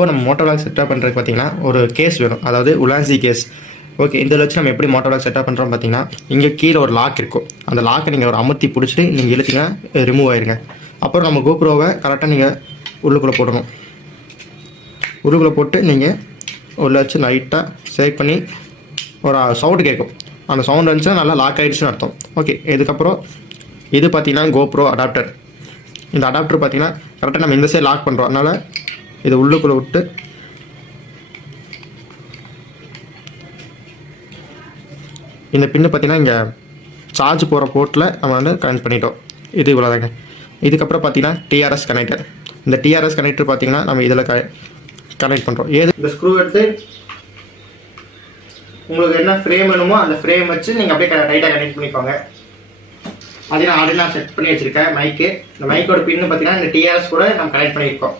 இப்போது நம்ம Moto vlog setup பண்ணுறதுக்கு பார்த்தீங்கன்னா ஒரு கேஸ் வேணும், அதாவது உலான்சி கேஸ். ஓகே, இதில் வச்சு நம்ம எப்படி மோட்டோ விலாக் செட்டப் பண்ணுறோம் பார்த்தீங்கன்னா, இங்கே கீழே ஒரு லாக் இருக்கும். அந்த லாக்கை நீங்கள் ஒரு அமுத்தி பிடிச்சிட்டு நீங்கள் இழுத்தீங்கன்னா ரிமூவ் ஆயிருங்க. அப்புறம் நம்ம கோப்ரோவை கரெக்டாக நீங்கள் உள்ளுக்குள்ளே போடணும். உள்ளுக்குள்ளே போட்டு நீங்கள் உள்ள வச்சு லைட்டாக செலக்ட் பண்ணி ஒரு சவுண்டு கேட்கும். அந்த சவுண்ட் வந்துச்சுன்னா நல்லா லாக் ஆகிடுச்சுன்னு அர்த்தம். ஓகே, இதுக்கப்புறம் இது பார்த்தீங்கன்னா கோப்ரோ அடாப்டர். இந்த அடாப்டர் பார்த்தீங்கன்னா கரெக்டாக நம்ம இந்த சைடு லாக் பண்ணுறோம். அதனால் இதை உள்ளுக்குள்ளே விட்டு இந்த பின்னு பார்த்தீங்கன்னா இங்கே சார்ஜ் போகிற போர்ட்டில் நம்ம வந்து கனெக்ட் பண்ணிட்டோம். இது இவ்வளோதாங்க. இதுக்கப்புறம் பார்த்தீங்கன்னா டிஆர்எஸ் கனெக்டர். இந்த டிஆர்எஸ் கனெக்டர் பார்த்தீங்கன்னா நம்ம இதில் கனெக்ட் பண்ணுறோம். ஏது இந்த ஸ்க்ரூ எடுத்து உங்களுக்கு என்ன ஃப்ரேம் வேணுமோ அந்த ஃப்ரேம் வச்சு நீங்கள் அப்படியே டைட்டாக கனெக்ட் பண்ணிப்பாங்க. அதே நான் ஆல்ரெடி செட் பண்ணி வச்சுருக்கேன் மைக்கு. இந்த மைக்கோட பின்னு பார்த்தீங்கன்னா இந்த டிஆர்எஸ் கூட நம்ம கனெக்ட் பண்ணியிருக்கோம்.